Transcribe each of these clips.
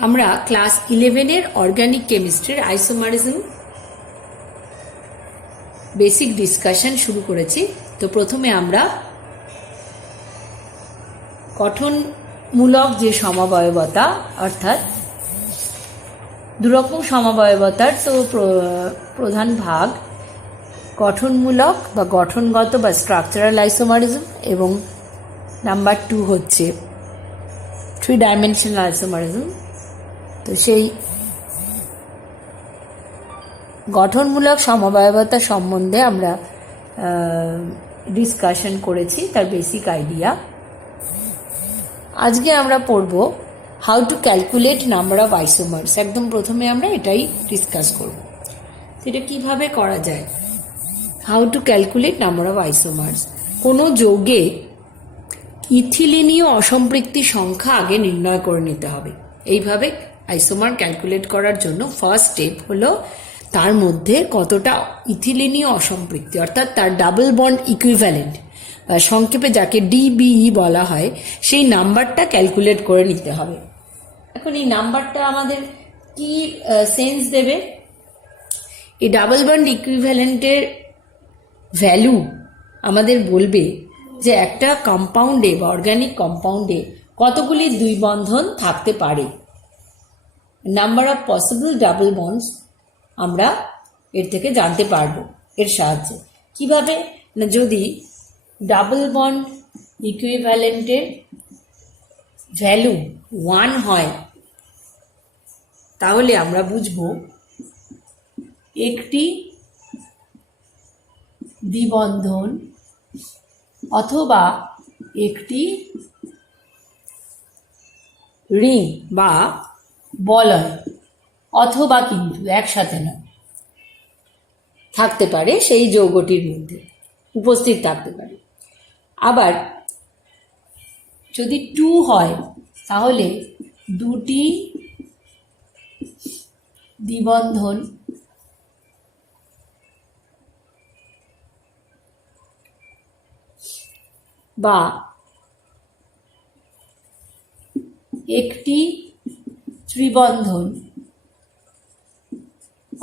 আমরা ক্লাস 11-এর অর্গানিক কেমিস্ট্রির আইসোমারিজম বেসিক ডিসকাশন শুরু করেছি। তো প্রথমে আমরা গঠনমূলক যে সমবায়বতা অর্থাৎ দুরকম সমবায়বতার তো প্রধান ভাগ গঠনমূলক বা গঠনগত বা স্ট্রাকচারাল আইসোমারিজম এবং নাম্বার 2 হচ্ছে 3 ডাইমেনশনাল আইসোমারিজম। তো সেই গঠনমূলক সমবায়বতা সম্বন্ধে আমরা ডিসকাশন করেছি, তার বেসিক আইডিয়া। আজকে আমরা পড়ব how to calculate number of isomers. একদম প্রথমে আমরা এটাই ডিসকাস করব, সেটা কিভাবে করা যায়। How to calculate number of isomers. কোনো যৌগে ইথিলিনীয় অসম্পৃক্তি সংখ্যা আগে নির্ণয় করে নিতে হবে। এইভাবে আইসোমার ক্যালকুলেট করার জন্য ফার্স্ট স্টেপ হলো তার মধ্যে কতটা ইথিলিনীয় অসম্পৃক্তি অর্থাৎ তার ডাবল বন্ড ইকুইভ্যালেন্ট বা সংক্ষেপে যাকে ডিবিই বলা হয় সেই নাম্বারটা ক্যালকুলেট করে নিতে হবে। এখন এই নাম্বারটা আমাদের কি সেন্স দেবে? এই ডাবল বন্ড ইকুইভ্যালেন্টের ভ্যালু আমাদের বলবে যে একটা কম্পাউন্ডে বা অর্গানিক কম্পাউন্ডে কতগুলি দুই বন্ধন থাকতে পারে। Number of possible double bonds আমরা এর থেকে জানতে পারবো এর সাহায্যে। কিভাবে না, যদি ডাবল বন্ড ইকুইভ্যালেন্টের ভ্যালু 1 হয় তাহলে আমরা বুঝবো একটি দ্বিবন্ধন অথবা একটি রিং বা বলয় অথবা কিন্তু একসাথে নয় থাকতে পারে, সেই যৌগটির মধ্যে উপস্থিত থাকতে পারে। আবার যদি 2 হয় তাহলে দুটি দ্বিবন্ধন বা একটি ত্রিবন্ধন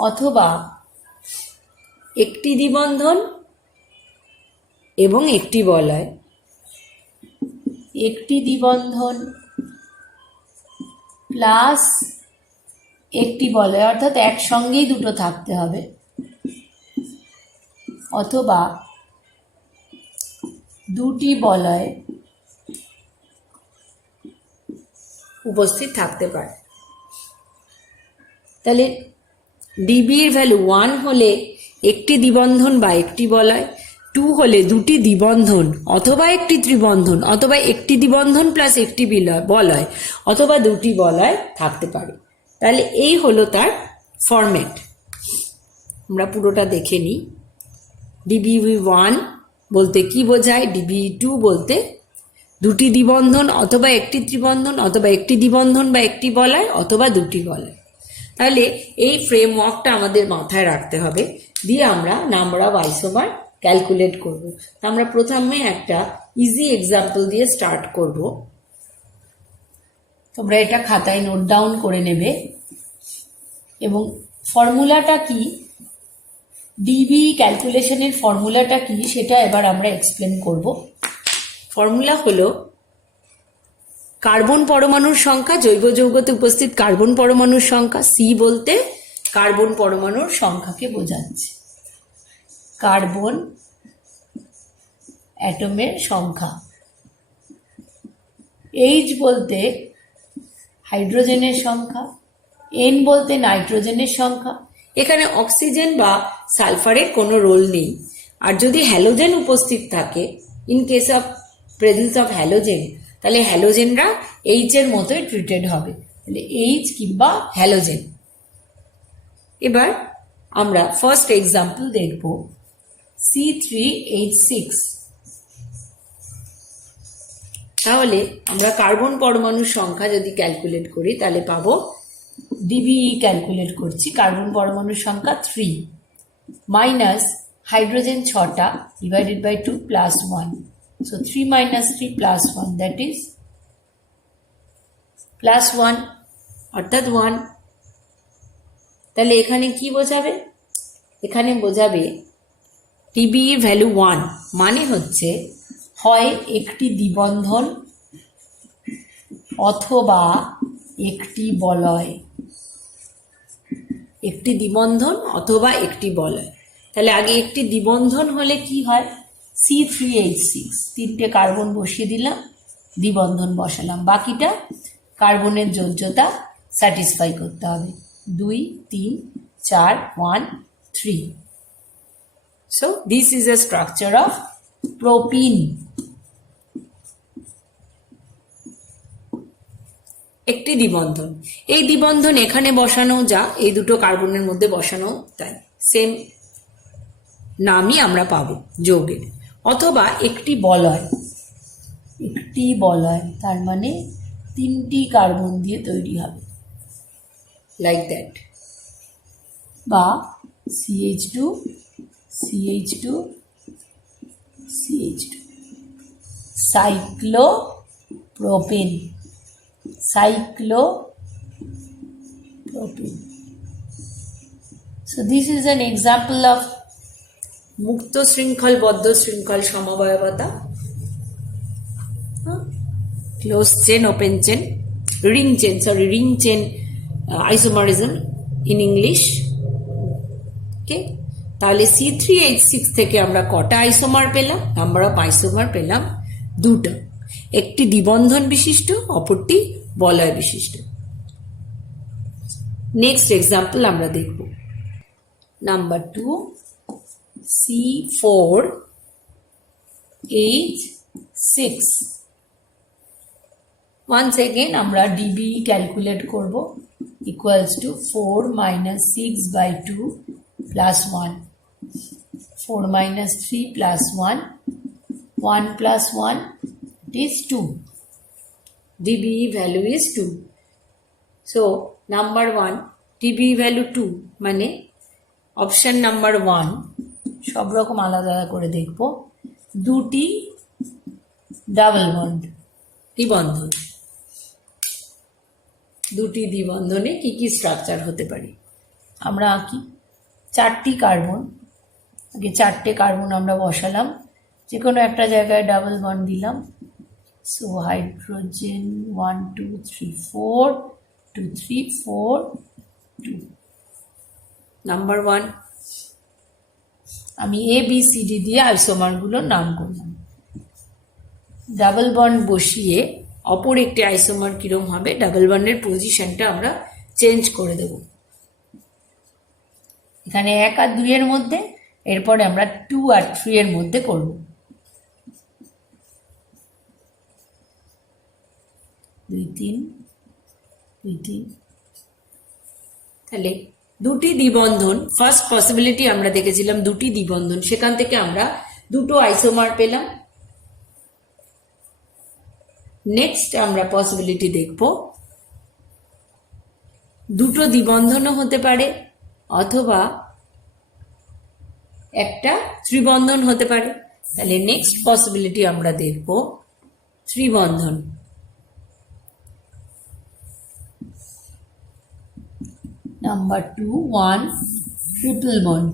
অথবা একটি দ্বিবন্ধন এবং একটি বলয়, একটি দ্বিবন্ধন প্লাস একটি বলয় অর্থাৎ একসঙ্গেই দুটো থাকতে হবে, অথবা দুটি বলয় উপস্থিত থাকতে পারে। তাহলে ডিবির ভ্যালু 1 হলে একটি দ্বিবন্ধন বা একটি বলয়, 2 হলে দুটি দ্বিবন্ধন অথবা একটি ত্রিবন্ধন অথবা একটি দ্বিবন্ধন প্লাস একটি বলয় অথবা দুটি বলয় থাকতে পারে। তাহলে এই হলো তার ফরম্যাট। আমরা পুরোটা দেখে নিই। DBV1 বলতে কি বোঝায়, DB2 বলতে দুটি দ্বিবন্ধন অথবা একটি ত্রিবন্ধন অথবা একটি দ্বিবন্ধন বা একটি বলয় অথবা দুটি বলয়। তাহলে এই ফ্রেমওয়ার্কটা আমাদের মাথায় রাখতে হবে, দিয়ে আমরা নাম্বার অফ আইসোমার ক্যালকুলেট করব। আমরা প্রথমে একটা ইজি এক্সাম্পল দিয়ে স্টার্ট করব। তোমরা এটা খাতায় নোট ডাউন করে নেবে এবং ফর্মুলাটা কি, ডিবি ক্যালকুলেশনের ফর্মুলাটা কি সেটা এবার আমরা এক্সপ্লেন করব। ফর্মুলা হলো কার্বন পরমাণুর সংখ্যা, জৈব যৌগতে উপস্থিত কার্বন পরমাণুর সংখ্যা। সি বলতে কার্বন পরমাণুর সংখ্যাকে বোঝাচ্ছে, কার্বন অ্যাটমের সংখ্যা। এইচ বলতে হাইড্রোজেনের সংখ্যা, এন বলতে নাইট্রোজেনের সংখ্যা। এখানে অক্সিজেন বা সালফারের কোনো রোল নেই। আর যদি হ্যালোজেন উপস্থিত থাকে, in case of presence of halogen, তাহলে হ্যালোজেনরা এইচ এর মতোই ট্রিটেড হবে, তাহলে এইচ কিংবা হ্যালোজেন। এবার আমরা ফার্স্ট এক্সাম্পল দেখব, C3H6। তাহলে আমরা কার্বন পরমাণুর সংখ্যা যদি ক্যালকুলেট করি তাহলে পাবো, ডিবিই ক্যালকুলেট করছি, কার্বন পরমাণুর সংখ্যা 3 মাইনাস হাইড্রোজেন 6টা divided by 2 plus 1। So 3 minus 3 plus 1, that is plus 1. অর্থাৎ 1। তাহলে এখানে কি বোঝাবে? এখানে বোঝাবে টিবি ভ্যালু 1 মানে হচ্ছে হয় একটি দ্বিবন্ধন অথবা একটি বলয়। একটি দ্বিবন্ধন অথবা একটি বলয়। তাহলে আগে একটি দ্বিবন্ধন হলে কি হয়? C3H6 তিনটে কার্বন বসিয়ে দিলাম, দ্বিবন্ধন বসালাম, বাকিটা কার্বনের যোজ্যতা স্যাটিসফাই করতে হবে। 2 3 4 1 3। So this is a structure of propene. একটি দ্বিবন্ধন। এই দ্বিবন্ধন এখানে বসানো যা, এই দুটো কার্বনের মধ্যে বসানো তাই, সেম নামই আমরা পাবো যৌগের। অথবা একটি বলয়, একটি বলয় তার মানে তিনটি কার্বন দিয়ে তৈরি হবে, লাইক দ্যাট। বা CH2 CH2 CH2, cyclopropane, cyclopropene. So this is an example of মুক্ত শৃঙ্খল বদ্ধ শৃঙ্খল সমবায়বতা, close chain, open chain, ring chain isomerism in English. Okay, তাহলে C3H6 থেকে আমরা কটা আইসোমার পেলাম? নাম্বার অফ আইসোমার পেলাম দুটো, একটি দ্বিবন্ধন বিশিষ্ট, অপরটি বলয় বিশিষ্ট। নেক্সট এক্সাম্পল আমরা দেখব। Number 2 C4H6। once again আমরা DB ক্যালকুলেট করব, equals to 4 minus 6 by 2 plus 1, 4 minus 3 plus 1, 1 plus 1 is 2. DB value is 2. So number 1 DB value 2 মানে অপশন নাম্বার 1 সব রকম আলাদা করে দেখব, দুটি ডাবল বন্ড দ্বিবন্ধন। দুটি দ্বিবন্ধনে কি কি স্ট্রাকচার হতে পারে আমরা আঁকি। 4টি কার্বন, আগে 4টে কার্বন আমরা বসালাম, যে কোনো একটা জায়গায় ডাবল বন্ড দিলাম। So hydrogen 1 2 3 4 2 3 4 2। নাম্বার 1 আমি ABCD দিয়ে আইসোমারগুলোর নাম করলাম। ডাবল বন্ড বসিয়ে অপর একটি আইসোমার কিরম হবে, ডাবল বন্ডের পজিশনটা আমরা চেঞ্জ করে দেব। এখানে 1 আর 2 এর মধ্যে, এরপরে আমরা 2 আর 3 এর মধ্যে করব। 2 3 2 3। তাহলে দুটি দ্বিবন্ধন, ফার্স্ট পসিবিলিটি আমরা দেখেছিলাম দুটি দ্বিবন্ধন, সেখান থেকে আমরা দুটো আইসোমার পেলাম। নেক্সট আমরা পসিবিলিটি দেখব দুটো দ্বিবন্ধনও হতে পারে অথবা একটা ত্রিবন্ধন হতে পারে। তাহলে নেক্সট পসিবিলিটি আমরা দেখব ত্রিবন্ধন। Number 2 1 triple bond.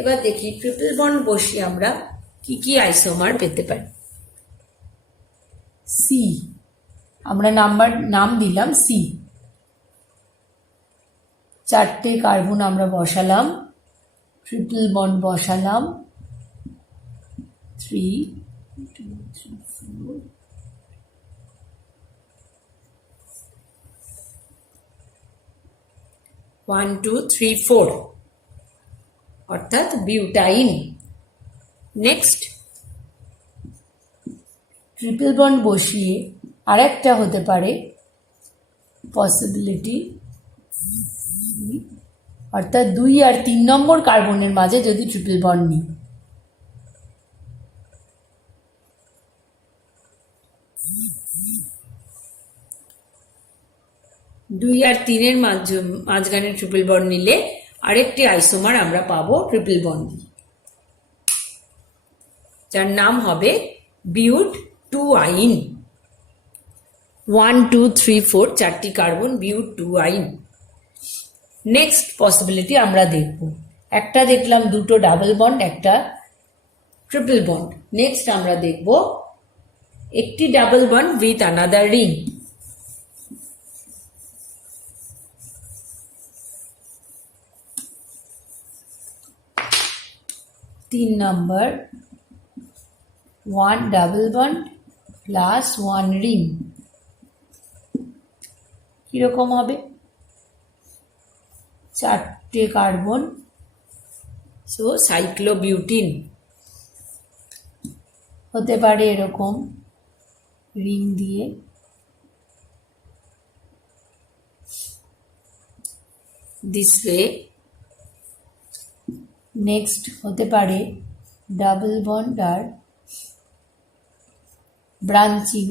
এবার দেখি ট্রিপল বন্ড বসিয়ে আমরা কি কি আইসোমার পেতে পারি। সি, আমরা নাম দিলাম সি। 4টে কার্বন আমরা বসালাম, ট্রিপল বন্ড বসালাম, 3 2 3 4 1 2 3 4 অর্থাৎ বিউটাইন। নেক্সট ট্রিপল বন্ড বসিয়ে আরেকটা হতে পারে পসিবিলিটি, অর্থাৎ 2 আর 3 নম্বর কার্বনের মাঝে যদি ট্রিপল বন্ড নিই। দুই আর 3 এর মাঝখানে ট্রিপল বন্ড নিলে আরেকটি আইসোমার আমরা পাবো ট্রিপল বন্ড, যার নাম হবে বিউট 2 আইন। 1 2 3 4 চারটি কার্বন বিউট2আইন। নেক্সট পসিবিলিটি আমরা দেখব, একটা দেখলাম দুটো ডাবল বন্ড, একটা ট্রিপল বন্ড। নেক্সট আমরা দেখব একটি double bond with another ring. তিন নম্বর 1 ডাবল বন্ড প্লাস 1 রিং কিরকম হবে? চারটে কার্বন, সো সাইক্লোবিউটিন হতে পারে এরকম রিং দিয়ে। This way. নেক্সট হতে পারে ডাবল বন্ড আর ব্রাঞ্চিং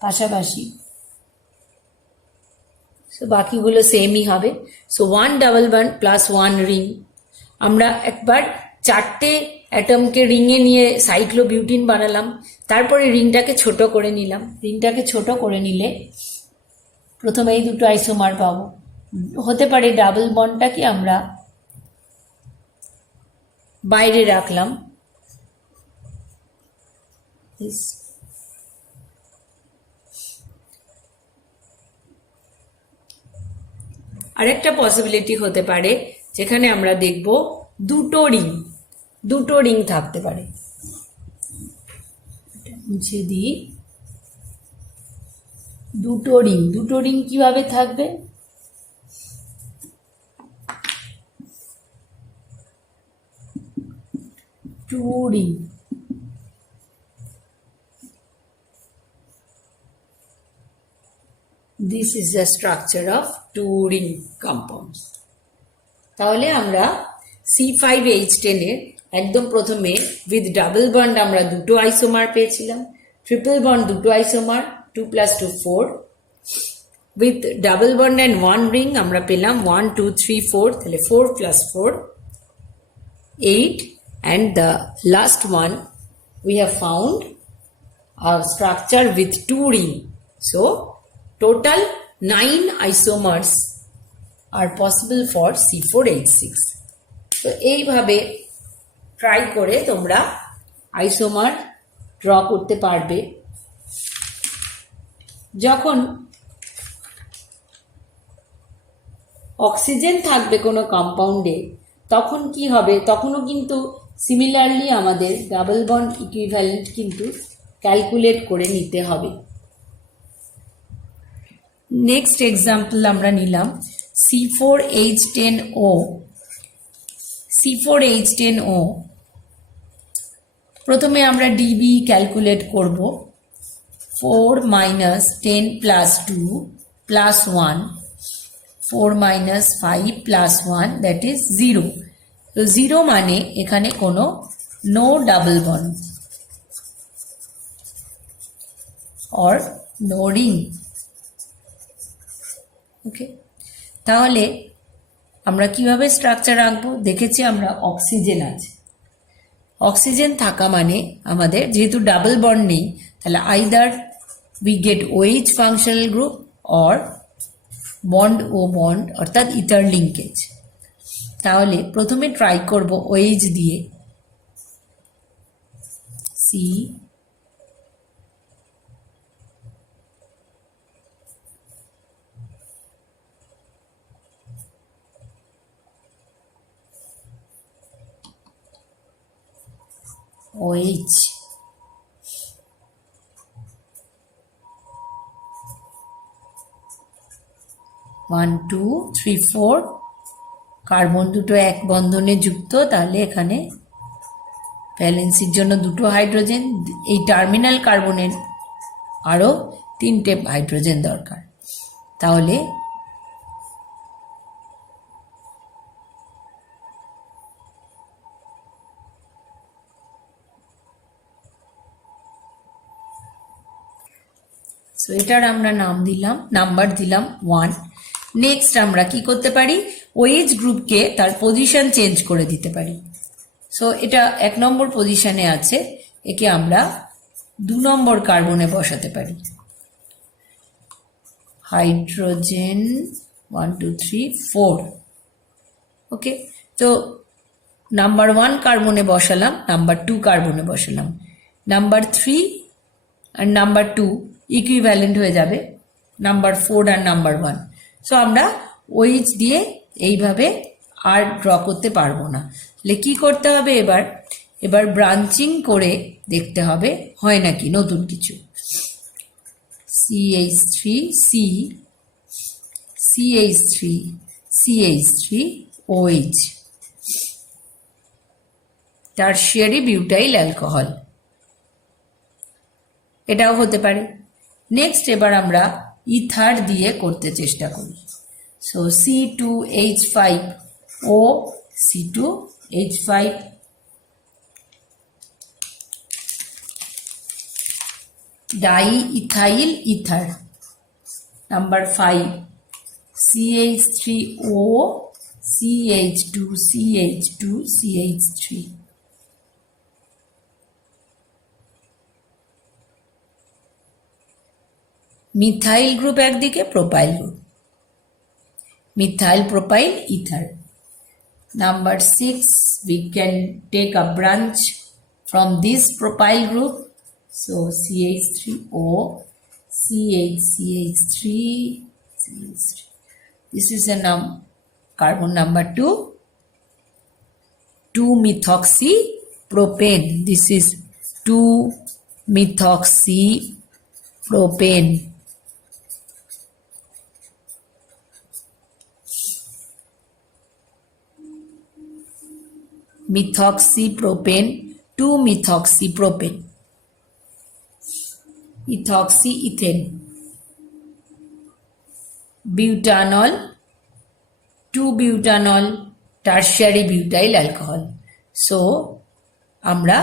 পাশাপাশি, সো বাকিগুলো সেমই হবে। So 1 double bond plus 1 ring. আমরা একবার চারটে অ্যাটমকে রিংয়ে নিয়ে সাইক্লোবিউটিন বানালাম, তারপরে রিংটাকে ছোট করে নিলাম। রিংটাকে ছোট করে নিলে প্রথমে এই দুটো আইসোমার পাবো। হতে পারে ডাবল বন্ডটাকে আমরা বাইরে রাখলাম, আরেকটা পসিবিলিটি হতে পারে যেখানে আমরা দেখব দুটো রিং থাকতে পারে। মুছে দিই। দুটো রিং কিভাবে থাকবে? Two ring. This is the structure of two ring compounds. তাহলে আমরা C5H10 এর একদম প্রথমে উইথ ডাবল বন্ড আমরা দুটো আইসোমার পেয়েছিলাম, ট্রিপল বন্ড দুটো isomer 2 + 2 4, with double bond and 1 ring আমরা পেলাম 1 2 3 4, তাহলে 4 + 4 8, and the last one we have found a structure with 2 ring. So total 9 isomers are possible for C4H6. তো এইভাবে ট্রাই করে তোমরা আইসোমার ড্র করতে পারবে। যখন অক্সিজেন থাকবে কোনো কম্পাউন্ডে তখন কি হবে? তখনও কিন্তু সিমিলারলি আমাদের ডাবল বন্ড ইকুইভ্যালেন্ট কিন্তু ক্যালকুলেট করে নিতে হবে। নেক্সট এক্সাম্পল আমরা নিলাম C4H10O। C4H10O প্রথমে আমরা ডিবি ক্যালকুলেট করব। 4 - 10 + 2 + 1, 4 - 5 + 1, দ্যাট ইজ 0। তো 0 মানে এখানে কোনো no double bond or no ring. Okay, তাহলে আমরা কিভাবে স্ট্রাকচার আঁকবো? দেখেছি আমরা অক্সিজেন আছে, অক্সিজেন থাকা মানে আমাদের যেহেতু ডাবল বন্ড নেই, তাহলে either we get OH functional group or bond ও বন্ড অর্থাৎ ইথার লিঙ্কেজ। তাহলে প্রথমে ট্রাই করব OH দিয়ে, সি OH, 1 2 3 4, কার্বন দুটো এক বন্ধনে যুক্ত, তাহলে এখানে ভ্যালেন্সির জন্য দুটো হাইড্রোজেন, এই টার্মিনাল কার্বনের আরও 3টে হাইড্রোজেন দরকার। তাহলে সো এটার আমরা নাম্বার দিলাম 1। নেক্সট আমরা কি করতে পারি? OH গ্রুপকে তার পজিশন চেঞ্জ করে দিতে পারি। সো এটা 1 নম্বর পজিশনে আছে, একে আমরা 2 নম্বর কার্বনে বসাতে পারি। হাইড্রোজেন 1 2 3 4 ওকে। তো নাম্বার 1 কার্বনে বসালাম, নাম্বার 2 কার্বনে বসালাম, নাম্বার 3 আর নাম্বার 2 ইকুইভ্যালেন্ট হয়ে যাবে নাম্বার 4 আর নাম্বার 1। সো আমরা ওইচ দিয়ে এইভাবে আর ড্র করতে পারবো না। তাহলে কী করতে হবে, এবার ব্রাঞ্চিং করে দেখতে হবে হয় নাকি নতুন কিছু। CH3 C CH3 CH3 OH, tertiary butyl alcohol, এটাও হতে পারে। নেক্সট এবার আমরা ইথার দিয়ে করতে চেষ্টা করি। So C2H5O C2H5 diethyl ether, number 5 CH3O CH2 CH2 CH3, methyl group একদিকে, propyl group, methyl propyl ether. Number 6, we can take a branch from this propyl group. So CH3O, CH3. This is a carbon number 2. 2-methoxypropane. This is 2-methoxypropane. Methoxypropane, 2-methoxypropane. Ethoxyethane. Butanol, 2-butanol, tertiary butyl alcohol. So আমরা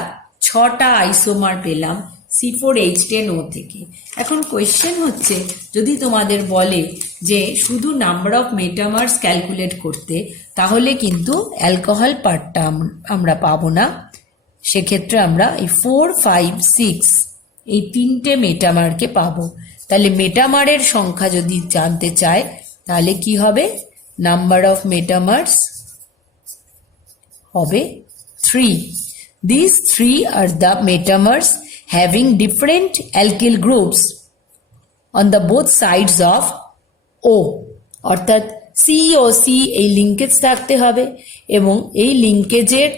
6টা isomer পেলাম C4H10O থেকে। এখন question হচ্ছে, যদি তোমাদের বলে যে শুধু নাম্বার অফ মেটামার্স ক্যালকুলেট করতে, তাহলে কিন্তু অ্যালকোহল পার্টটা আমরা পাবো না। সেক্ষেত্রে আমরা এই 4, 5, 6 এই 3টে মেটামারকে পাবো। তাহলে মেটামারের সংখ্যা যদি জানতে চায় তাহলে কি হবে, নাম্বার অফ মেটামার্স হবে 3. These 3 are the metamers having different alkyl groups on the both sides of O, অর্থাৎ COC এই লিঙ্কেজ থাকতে হবে এবং এই লিঙ্কেজের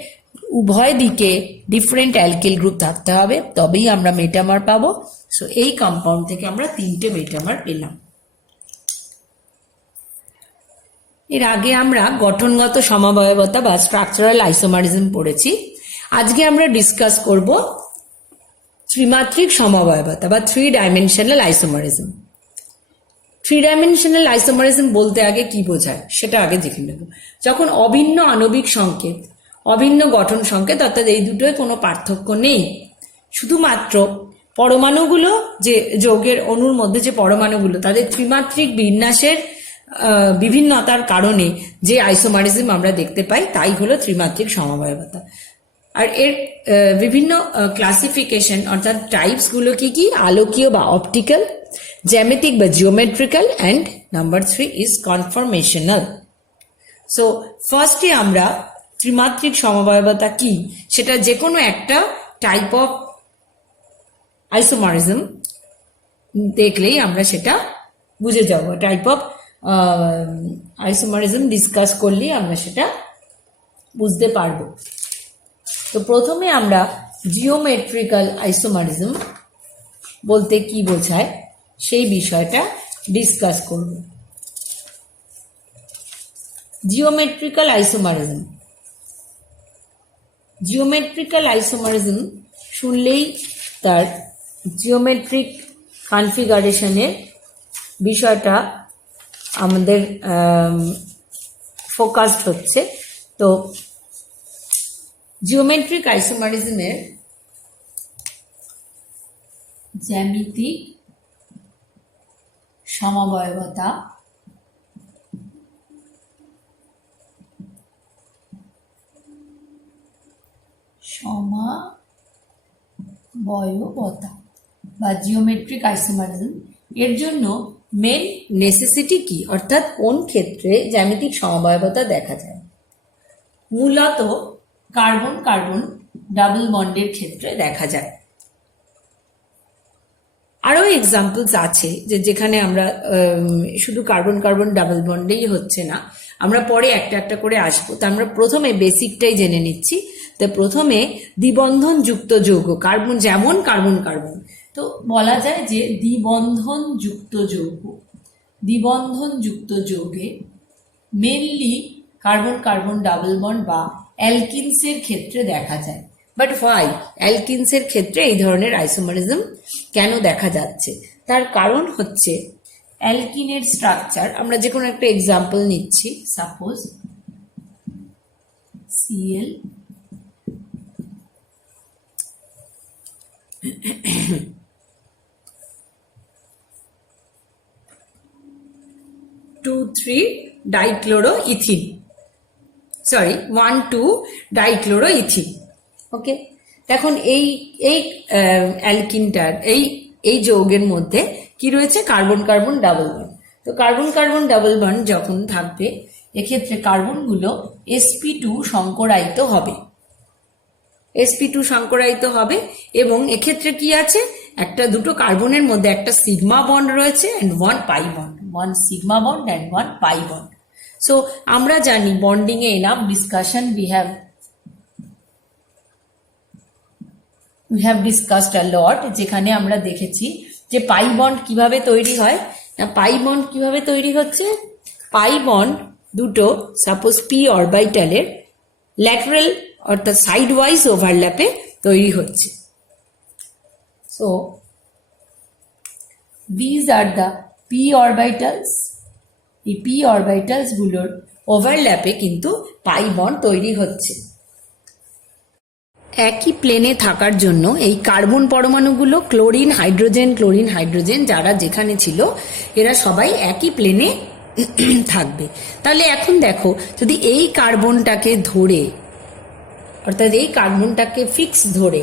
উভয় দিকে ডিফারেন্ট অ্যালকিল গ্রুপ থাকতে হবে, তবেই আমরা মেটামার পাবো। সো এই কম্পাউন্ড থেকে আমরা 3টে মেটামার পেলাম। এর আগে আমরা গঠনগত সমবায়বতা বা স্ট্রাকচারাল আইসোমারিজম পড়েছি। আজকে আমরা ডিসকাস করব ত্রিমাত্রিক সমবায়বতা বা 3-ডাইমেনশনাল আইসোমারিজম। 3-ডাইমেনশনাল আইসোমারিজম বলতে আগে কি বোঝায় সেটা আগে দেখে নেব। যখন অভিন্ন আণবিক সংকেত, অভিন্ন গঠন সংকেত, অর্থাৎ এই দুটোয় কোনো পার্থক্য নেই, শুধুমাত্র পরমাণুগুলো, যে যৌগের অণুর মধ্যে যে পরমাণুগুলো তাদের ত্রিমাত্রিক বিন্যাসের বিভিন্নতার কারণে যে আইসোমারিজম আমরা দেখতে পাই তাই হলো ত্রিমাত্রিক সমবায়বতা। আর এর বিভিন্ন ক্লাসিফিকেশন অর্থাৎ টাইপসগুলো কি কি, আলোকীয় বা অপটিক্যাল, জ্যামিতিক বা geometrical, and number 3 is conformational. So ফার্স্টে আমরা ত্রিমাত্রিক সমবায়বতা কি সেটা যে কোনো একটা টাইপ অফ আইসোমারিজম দেখলেই আমরা সেটা বুঝে যাব। টাইপ অফ আইসোমারিজম ডিসকাস করলেই আমরা সেটা বুঝতে পারবো। তো প্রথমে আমরা জিওমেট্রিক্যাল আইসোমারিজম বলতে কি বোঝায় সেই বিষয়টা ডিসকাস করব। জিওমেট্রিক্যাল আইসোমারিজম, জিওমেট্রিক্যাল আইসোমারিজম শুনলেই তার জিওমেট্রিক কনফিগারেশনের বিষয়টা আমাদের ফোকাসড হচ্ছে। তো জিওমেট্রিক আইসোমারিজমের জ্যামিতিক সমবায়বতা, সমবায়বতা বা জিওমেট্রিক আইসোমারিজম, এর জন্য মেন নেসেসিটি কি, অর্থাৎ কোন ক্ষেত্রে জ্যামিতিক সমবায়বতা দেখা যায়? মূলত কার্বন কার্বন ডাবল বন্ডের ক্ষেত্রে দেখা যায়। আরও এক্সাম্পলস আছে যেখানে আমরা শুধু কার্বন কার্বন ডাবল বন্ডেই হচ্ছে না, আমরা পরে একটা একটা করে আসবো। তো আমরা প্রথমে বেসিকটাই জেনে নিচ্ছি। তো প্রথমে দ্বিবন্ধন যুক্ত যৌগ, কার্বন যেমন কার্বন কার্বন, তো বলা যায় যে দ্বিবন্ধন যুক্ত যৌগ, দ্বিবন্ধন যুক্ত যৌগে mainly carbon carbon double bond বা অ্যালকিনসের ক্ষেত্রে দেখা যায়। বাট হোয়াই অ্যালকিনসের ক্ষেত্রে এই ধরনের আইসোমারিজম কেন দেখা যাচ্ছে? তার কারণ হচ্ছে অ্যালকিনের স্ট্রাকচার। আমরা যে কোনো একটা এক্সাম্পল নিচ্ছি, suppose Cl two three dichloroethene, sorry 1,2 dichloroethene. Okay, এখন এই এই অ্যালকিনটার এই যৌগের মধ্যে কি রয়েছে? Carbon carbon double bond. তো কার্বন কার্বন ডাবল বন্ড যখন থাকবে, এক্ষেত্রে কার্বনগুলো sp2 সংকরায়িত হবে, sp2 সংকরায়িত হবে। এবং এক্ষেত্রে কি আছে? একটা দুটো কার্বনের মধ্যে একটা সিগমা বন্ড রয়েছে and 1 pi bond, 1 sigma bond and 1 pi bond. So আমরা জানি bonding A enough discussion we have discussed a lot, যেখানে আমরা দেখেছি যে পাই বন্ড কিভাবে তৈরি হয়। না, পাই বন্ড কিভাবে তৈরি হচ্ছে? পাই বন্ড দুটো সাপোজ পি অরবিটালের ল্যাটারাল অর্থাৎ সাইড ওয়াইজ ওভারল্যাপে তৈরি হচ্ছে। So these are the p orbitals, এই p orbitals গুলোর ওভারল্যাপে কিন্তু পাই বন্ড তৈরি হচ্ছে। একই প্লেনে থাকার জন্য এই কার্বন পরমাণুগুলো ক্লোরিন হাইড্রোজেন যারা যেখানে ছিল এরা সবাই একই প্লেনে থাকবে। তাহলে এখন দেখো, যদি এই কার্বনটাকে ধরে, অর্থাৎ এই কার্বনটাকে ফিক্স ধরে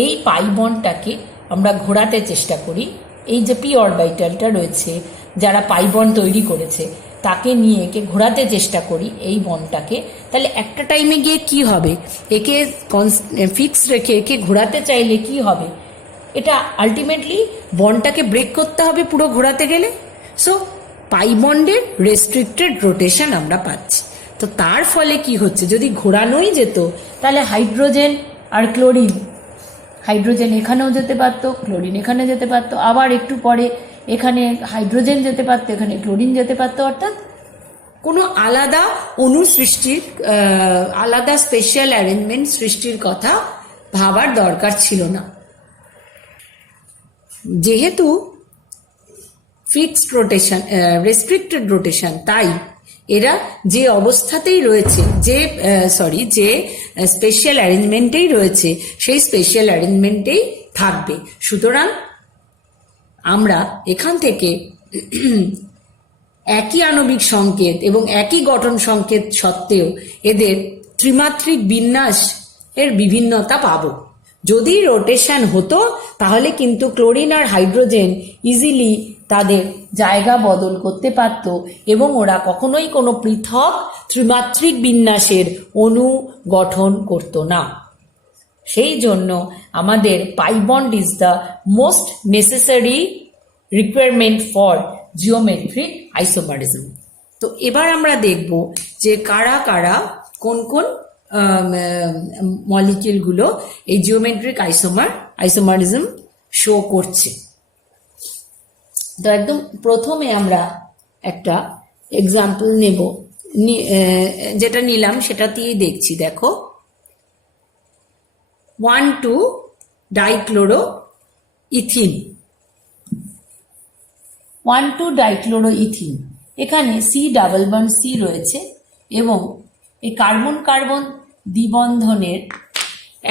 এই পাই বন্ডটাকে আমরা ঘোরাতে চেষ্টা করি, এই যে পি অরবিটালটা রয়েছে যারা পাই বন্ড তৈরি করেছে তাকে নিয়ে একে ঘোরাতে চেষ্টা করি এই বন্ডটাকে, তাহলে একটা টাইমে গিয়ে কি হবে? একে ফিক্স রেখে একে ঘোরাতে চাইলে কি হবে? এটা আলটিমেটলি বন্ডটাকে ব্রেক করতে হবে পুরো ঘোরাতে গেলে। সো পাই বন্ডের রেস্ট্রিক্টেড রোটেশন আমরা পাচ্ছি। তো তার ফলে কি হচ্ছে? যদি ঘোরানোই যেত তাহলে হাইড্রোজেন আর ক্লোরিন, হাইড্রোজেন এখানেও যেতে পারতো, ক্লোরিন এখানে যেতে পারতো, আবার একটু পরে এখানে হাইড্রোজেন যেতে পারতো, এখানে ক্লোরিন যেতে পারতো। অর্থাৎ কোনো আলাদা অণু সৃষ্টির, আলাদা স্পেশাল অ্যারেঞ্জমেন্ট সৃষ্টির কথা ভাবার দরকার ছিল না। যেহেতু ফিক্সড রোটেশন, রেস্ট্রিক্টেড রোটেশন, তাই এরা যে অবস্থাতেই রয়েছে, যে স্পেশাল অ্যারেঞ্জমেন্টেই রয়েছে, সেই স্পেশাল অ্যারেঞ্জমেন্টেই থাকবে। সুতরাং আমরা এখান থেকে একই আণবিক সংকেত এবং একই গঠন সংকেত সত্ত্বেও এদের ত্রিমাত্রিক বিন্যাস এর বিভিন্নতা পাবো। যদি রোটেশন হতো তাহলে কিন্তু ক্লোরিন আর হাইড্রোজেন ইজিলি তাদের জায়গা বদল করতে পারত এবং ওরা কখনোই কোনো পৃথক ত্রিমাত্রিক বিন্যাসের অণু গঠন করত না। সেই জন্য আমাদের pi bond is the most necessary requirement for geometric isomerism. তো এবার আমরা দেখব যে কারা কারা কোন কোন মলিকিউলগুলো এই জিওমেট্রিক আইসোমারিজম শো করছে। তো একদম প্রথমে আমরা একটা এক্সাম্পল নেব, যেটা নিলাম সেটা দিয়েই দেখছি। দেখো 1,2 ডাইক্লোরোইথিন, 1,2 ডাইক্লোরোইথিন, এখানে সি ডাবল বন্ড সি রয়েছে এবং এই কার্বন কার্বন দ্বিবন্ধনের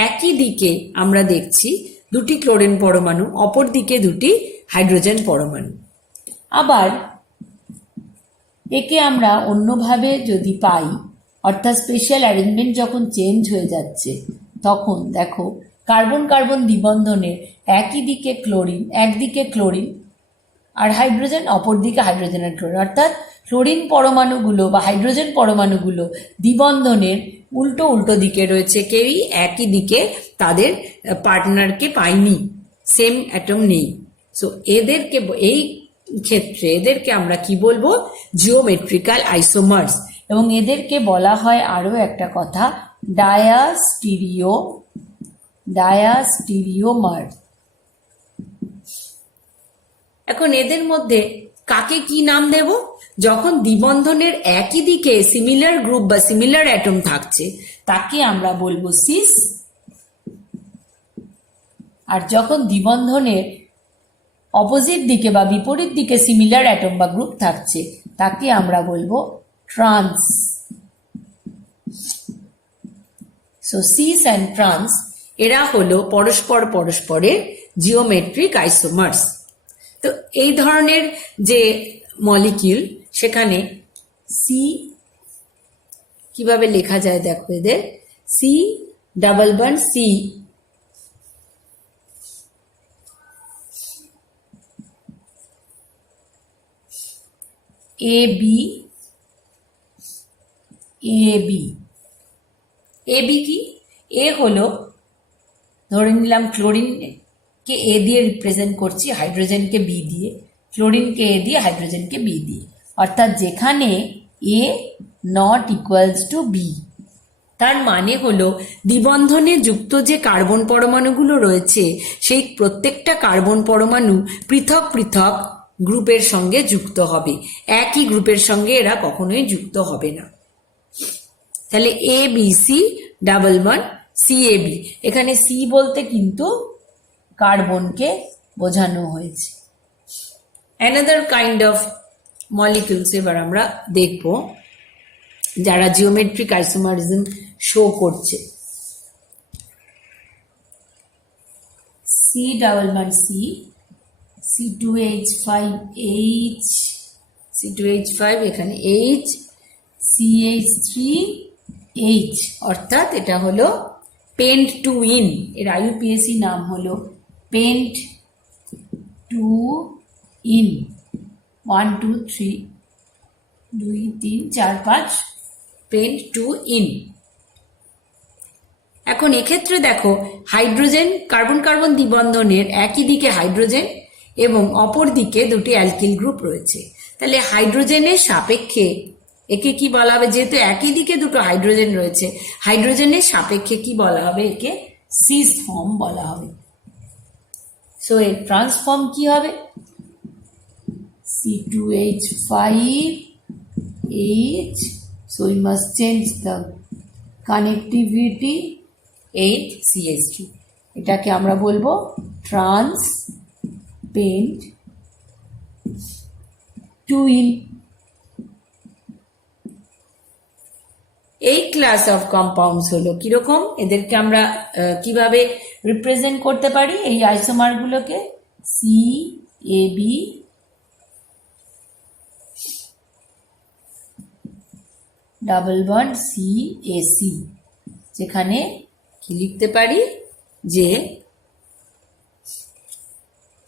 একই দিকে আমরা দেখছি দুটি ক্লোরিন পরমাণু, অপর দিকে দুটি হাইড্রোজেন পরমাণু। আবার একে আমরা অন্যভাবে যদি পাই, অর্থাৎ স্পেশাল অ্যারেঞ্জমেন্ট যখন চেঞ্জ হয়ে যাচ্ছে, তখন দেখো কার্বন কার্বন দ্বিবন্ধনের একই দিকে ক্লোরিন, একদিকে ক্লোরিন আর হাইড্রোজেন অপর দিকে হাইড্রোজেন আর ক্লোরিন, অর্থাৎ ক্লোরিন পরমাণুগুলো বা হাইড্রোজেন পরমাণুগুলো দ্বিবন্ধনের উল্টো উল্টো দিকে রয়েছে, কেউই একই দিকে তাদের পার্টনারকে পায়নি, সেম অ্যাটম নেই। সো এদেরকে, এই ক্ষেত্রে এদেরকে আমরা কি বলবো, জিওমেট্রিক্যাল আইসোমার্স। এবং এদেরকে বলা হয় আরও একটা কথা, ডায়াস্টিরিওমার। এখন এদের মধ্যে কাকে কি নাম দেব? যখন দ্বিবন্ধনের একই দিকে সিমিলার গ্রুপ বা সিমিলার অ্যাটম থাকছে তাকে আমরা বলবো সিস, আর যখন দ্বিবন্ধনের অপোজিট দিকে বা বিপরীত দিকে সিমিলার অ্যাটম বা গ্রুপ থাকছে তাকে আমরা বলবো trans. So cis and trans এরা হলো পরস্পরের জিওমেট্রিক আইসোমার্স। তো এই ধরনের যে মলিকিউল, সেখানে সি কিভাবে লেখা যায় দেখো, এদের C double bond C, A B কি, এ হলো ধরে নিলাম ক্লোরিনকে এ দিয়ে রিপ্রেজেন্ট করছি, হাইড্রোজেনকে বি দিয়ে, ক্লোরিনকে এ দিয়ে, হাইড্রোজেনকে বি দিয়ে, অর্থাৎ যেখানে এ নট ইকুয়ালস টু বি, তার মানে হলো দ্বিবন্ধনে যুক্ত যে কার্বন পরমাণুগুলো রয়েছে সেই প্রত্যেকটা কার্বন পরমাণু পৃথক পৃথক গ্রুপের সঙ্গে যুক্ত হবে, একই গ্রুপের সঙ্গে এরা কখনোই যুক্ত হবে না। তাহলে A B C double bond C A B, এখানে সি বলতে কিন্তু কার্বনকে বোঝানো হয়েছে। অ্যানাদার কাইন্ড অফ মলিকিউলস এবার আমরা দেখব যারা জিওমেট্রিক আইসোমারিজম শো করছে। C double bond C, C2H5H, C2H5 এখানে H, CH3H, অর্থাৎ এটা হলো পেন্ট টু ইন, এর IUPAC নাম হলো pent two ene, 1 2 3 2 3 4 5 pent two ene. এখন এক্ষেত্রে দেখো হাইড্রোজেন কার্বন কার্বন দ্বিবন্ধনের একই দিকে হাইড্রোজেন এবং অপর দিকে দুটি অ্যালকিল গ্রুপ রয়েছে, তাহলে হাইড্রোজেনের সাপেক্ষে একে কি বলা হবে, যেহেতু একই দিকে দুটো হাইড্রোজেন রয়েছে, হাইড্রোজেনের সাপেক্ষে কি বলা হবে, একে সিস ফর্ম বলা হবে। সো এর ট্রান্সফর্ম কি হবে, C2H5H, so we must change the connectivity, HCH3, এটাকে আমরা বলবো ট্রান্স পেন্ট টু ইন। এই ক্লাস অফ কম্পাউন্ডস হলো কিরকম, এদেরকে আমরা কিভাবে রিপ্রেজেন্ট করতে পারি, এই আইসোমারগুলোকে C A B double bond C A C, যেখানে কি লিখতে পারি যে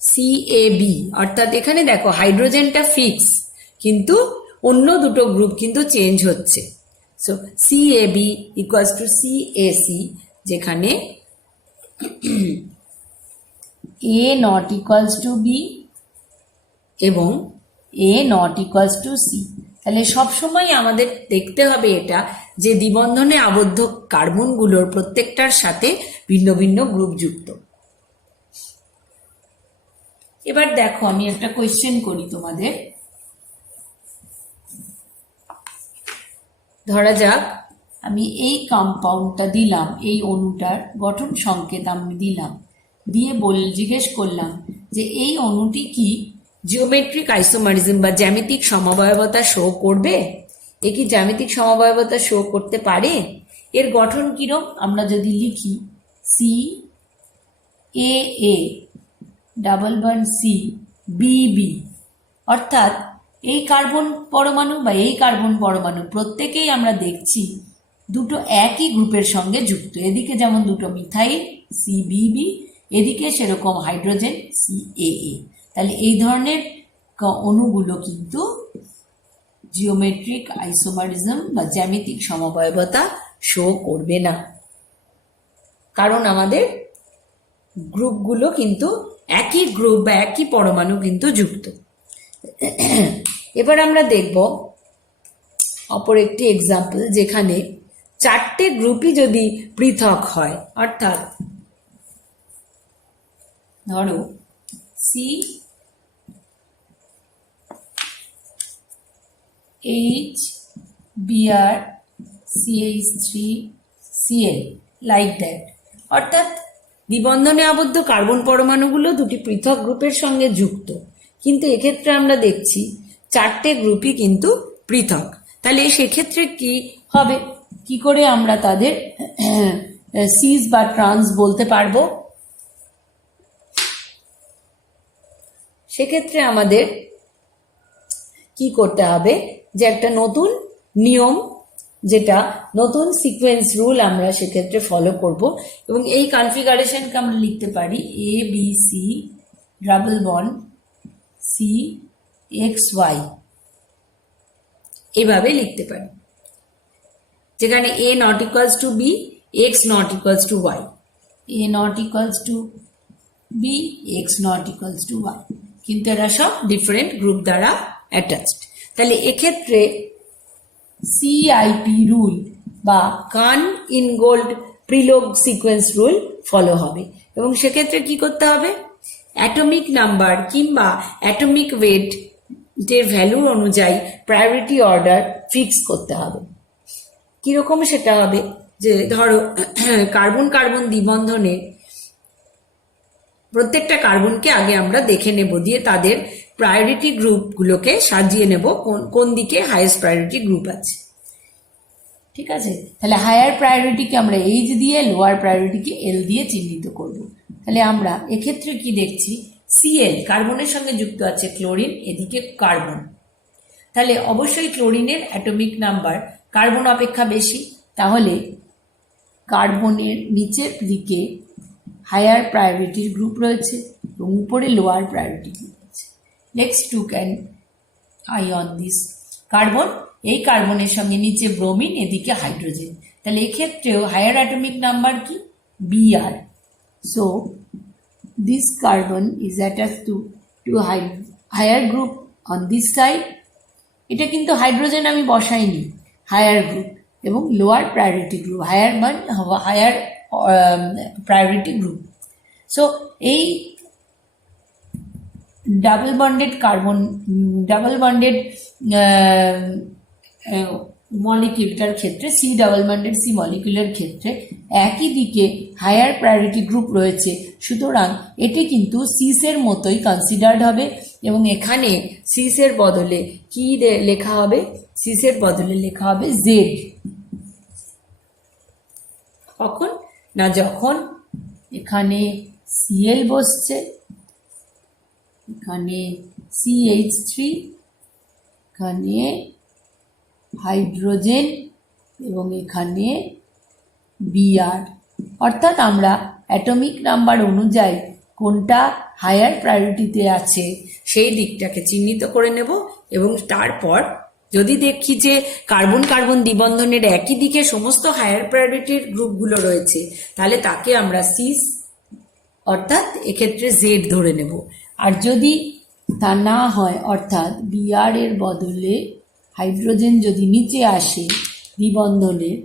CAB, অর্থাৎ এখানে দেখো হাইড্রোজেনটা ফিক্স কিন্তু অন্য দুটো গ্রুপ কিন্তু চেঞ্জ হচ্ছে। So CAB equals to CAC, যেখানে A not equals to B এবং A not equals to C। তাহলে সবসময় আমাদের দেখতে হবে এটা যে দ্বিবন্ধনে আবদ্ধ কার্বনগুলোর প্রত্যেকটার সাথে ভিন্ন ভিন্ন গ্রুপ যুক্ত। এবার দেখো আমি একটা কোয়েশ্চেন করি তোমাদের, ধরা যাক আমি এই কম্পাউন্ডটা দিলাম, এই অণুটার গঠন সংকেত আমি দিলাম, দিয়ে জিজ্ঞেস করলাম যে এই অণুটি কি জিওমেট্রিক আইসোমারিজম বা জ্যামিতিক সমবায়বতা শো করবে, এ কি জ্যামিতিক সমবায়বতা শো করতে পারে, এর গঠন কিরম, আমরা যদি লিখি CAA ডাবল বন্ড CBB, অর্থাৎ এই কার্বন পরমাণু বা এই কার্বন পরমাণু প্রত্যেকেই আমরা দেখছি দুটো একই গ্রুপের সঙ্গে যুক্ত, এদিকে যেমন দুটো মিথাইল CBB, এদিকে সেরকম হাইড্রোজেন CAA। তাহলে এই ধরনের অণুগুলো কিন্তু জিওমেট্রিক আইসোমারিজম বা জ্যামিতিক সমবায়বতা শো করবে না, কারণ আমাদের গ্রুপগুলো কিন্তু একই গ্রুপ বা একই পরমাণু কিন্তু যুক্ত। এবার আমরা দেখব অপর একটি এক্সাম্পল, যেখানে চারটে গ্রুপই যদি পৃথক হয়, অর্থাৎ ধরো C H Br CH3 Cl like that, অর্থাৎ দ্বিবন্ধনে আবদ্ধ কার্বন পরমাণুগুলো দুটি পৃথক গ্রুপের সঙ্গে যুক্ত, কিন্তু এক্ষেত্রে আমরা দেখছি চারটে গ্রুপই কিন্তু পৃথক। তাহলে সেক্ষেত্রে কি হবে, কি করে আমরা তাদের সিস বা ট্রান্স বলতে পারবো? সেক্ষেত্রে আমাদের কি করতে হবে, যে একটা নতুন নিয়ম, যেটা নতুন সিকোয়েন্স রুল আমরা সেক্ষেত্রে ফলো করব, এবং এই কনফিগারেশনকে আমরা লিখতে পারি ABC ডাবল বন্ড CXY, এভাবে লিখতে পারি, যেখানে A not equals to B, X not equals to Y, A not equals to B, X not equals to Y, কিন্তু এরা সব ডিফারেন্ট গ্রুপ দ্বারা অ্যাটাচড। তাহলে এক্ষেত্রে CIP রুল বা কান ইনগোল্ড প্রিলোগ সিকোয়েন্স রুল ফলো হবে, এবং সেক্ষেত্রে কি করতে হবে, অ্যাটমিক নাম্বার কিংবা অ্যাটমিক ওয়েট এর ভ্যালুর অনুযায়ী প্রায়োরিটি অর্ডার ফিক্স করতে হবে। কিরকম সেটা হবে, যে ধরো কার্বন কার্বন দ্বিবন্ধনে প্রত্যেকটা কার্বনকে আগে আমরা দেখে নেব, দিয়ে তাদের প্রায়োরিটি গ্রুপগুলোকে সাজিয়ে নেব কোন দিকে হাইয়েস্ট প্রায়োরিটি গ্রুপ আছে। ঠিক আছে, তাহলে হায়ার প্রায়োরিটিকে আমরা H দিয়ে, লোয়ার প্রায়োরিটিকে L দিয়ে চিহ্নিত করব। তাহলে আমরা এক্ষেত্রে কি দেখছি, Cl কার্বনের সঙ্গে যুক্ত আছে ক্লোরিন, এদিকে কার্বন, তাহলে অবশ্যই ক্লোরিনের অ্যাটমিক নাম্বার কার্বন অপেক্ষা বেশি, তাহলে কার্বনের নিচের দিকে হায়ার প্রায়োরিটির গ্রুপ রয়েছে এবং উপরে লোয়ার প্রায়োরিটি গ্রুপ আছে। Next two can I on this carbon, এই কার্বনের সঙ্গে নিচে ব্রোমিন, এদিকে হাইড্রোজেন, তাহলে এক্ষেত্রেও হায়ার অ্যাটমিক নাম্বার কি, Br, so this carbon is attached to higher group on this side. এটা কিন্তু হাইড্রোজেন আমি বসাইনি, হায়ার গ্রুপ এবং lower priority group, higher priority group. So এই double bonded carbon, double bonded মলিকিউলটার ক্ষেত্রে, C ডাবল বন্ডেড C মলিকিউলের ক্ষেত্রে একই দিকে হায়ার প্রায়োরিটি গ্রুপ রয়েছে, সুতরাং এটি কিন্তু সিসের মতোই কনসিডার্ড হবে, এবং এখানে সিসের বদলে কি লেখা হবে, সিসের বদলে লেখা হবে Z। কখন না, যখন এখানে Cl বসছে, এখানে CH3, এখানে হাইড্রোজেন এবং এখানে Br, অর্থাৎ আমরা অ্যাটমিক নাম্বার অনুযায়ী কোনটা হায়ার প্রায়োরিটিতে আছে সেই দিকটাকে চিহ্নিত করে নেব, এবং তারপর যদি দেখি যে কার্বন কার্বন দ্বিবন্ধনের একই দিকে সমস্ত হায়ার প্রায়োরিটির গ্রুপগুলো রয়েছে, তাহলে তাকে আমরা সিস অর্থাৎ এক্ষেত্রে জেড ধরে নেব। আর যদি তা না হয়, অর্থাৎ Br এর বদলে হাইড্রোজেন যদি নিচে আসে, দ্বিবন্ধনের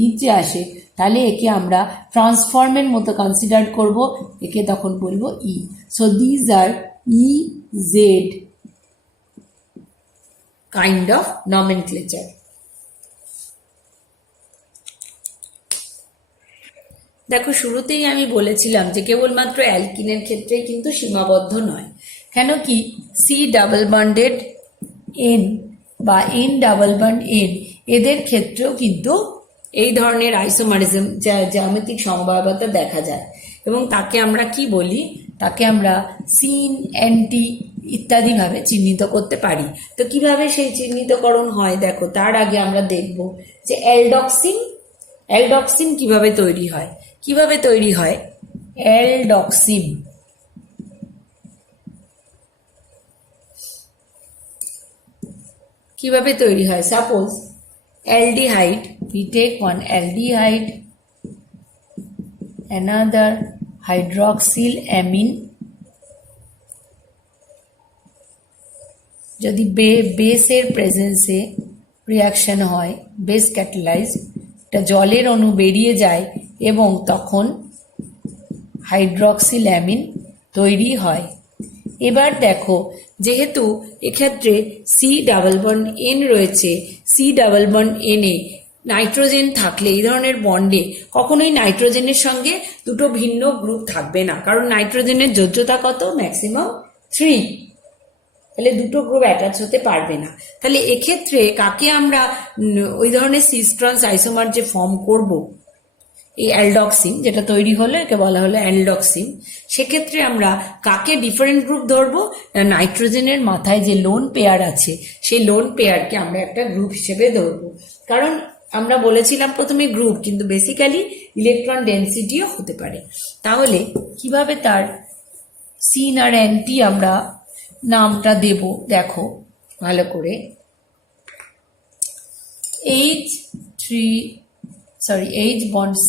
নিচে আসে, তাহলে একে আমরা ট্রান্সফর্মের মতো কনসিডার করব, একে তখন বলবো E. So these are EZ kind of nomenclature. দেখো, শুরুতেই আমি বলেছিলাম যে কেবলমাত্র অ্যালকিনের ক্ষেত্রেই কিন্তু সীমাবদ্ধ নয়, কেন কি C ডাবল বন্ডেড N বা N ডাবল বন্ড N, এদের ক্ষেত্রেও কিন্তু এই ধরনের আইসোমারিজম, জ্যামিতিক সমবায়বতা দেখা যায়, এবং তাকে আমরা কি বলি, তাকে আমরা সিন, অ্যান্টি ইত্যাদিভাবে চিহ্নিত করতে পারি। তো কিভাবে সেই চিহ্নিতকরণ হয়, দেখো, তার আগে আমরা দেখব যে অ্যালডক্সিন কিভাবে তৈরি হয়। কিভাবে তৈরি হয় অ্যালডক্সিন? কিভাবে তৈরি হয়? Suppose aldehyde, we take one aldehyde, another hydroxyl amine, যদি বেসের প্রেজেন্সে রিয়াকশন হয়, বেস ক্যাটালাইজ, এটা জলের অণু বেরিয়ে যায় এবং তখন হাইড্রক্সিল অ্যামিন তৈরি হয়। এবার দেখো, যেহেতু এক্ষেত্রে সি ডাবল বন্ড এন রয়েছে, সি ডাবল বন্ড এনে নাইট্রোজেন থাকলে এই ধরনের বন্ডে কখনোই নাইট্রোজেনের সঙ্গে দুটো ভিন্ন গ্রুপ থাকবে না, কারণ নাইট্রোজেনের যোজ্যতা কত? ম্যাক্সিমাম 3, তাহলে দুটো গ্রুপ অ্যাটাচ হতে পারবে না। তাহলে এক্ষেত্রে কাকে আমরা ওই ধরনের সিস ট্রান্স আইসোমার যে ফর্ম করব, এই অ্যালডক্সিন যেটা তৈরি হলো একে বলা হলো অ্যালডক্সিন, সেক্ষেত্রে আমরা কাকে ডিফারেন্ট গ্রুপ ধরবো? নাইট্রোজেনের মাথায় যে লোন পেয়ার আছে সেই লোন পেয়ারকে আমরা একটা গ্রুপ হিসেবে ধরবো, কারণ আমরা বলেছিলাম প্রথমে গ্রুপ, কিন্তু বেসিক্যালি ইলেকট্রন ডেন্সিটিও হতে পারে। তাহলে কিভাবে তার সিন আর অ্যান্টি আমরা নামটা দেব দেখো ভালো করে। H bond C,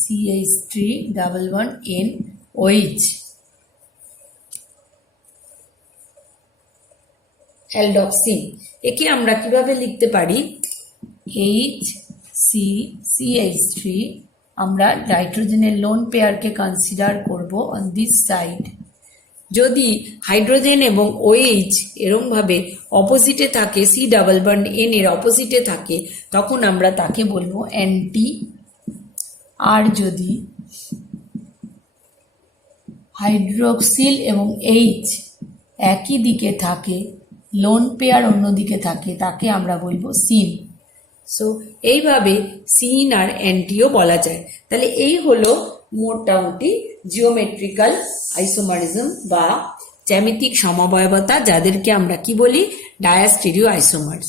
CH3 double bond N, OH, অ্যালডক্সিন। একে আমরা কিভাবে লিখতে পারি? HCCH3, আমরা নাইট্রোজেনের লোন পেয়ারকে কনসিডার করব অন দিস সাইড। যদি হাইড্রোজেন এবং OH এরমভাবে অপোজিটে থাকে, সি ডাবল বন্ড এন এর অপোজিটে থাকে, তখন আমরা তাকে বলবো অ্যান্টি। আর যদি হাইড্রোক্সিল এবং H একই দিকে থাকে, লোন পেয়ার অন্যদিকে থাকে, তাকে আমরা বলবো সিন। সো এইভাবে সিন আর অ্যান্টিও বলা যায়। তাহলে এই হলো মোটামুটি জিওমেট্রিক্যাল আইসোমারিজম বা জ্যামিতিক সমবয়বতা, যাদেরকে আমরা কি বলি? ডায়াস্টেরিও আইসোমার্স।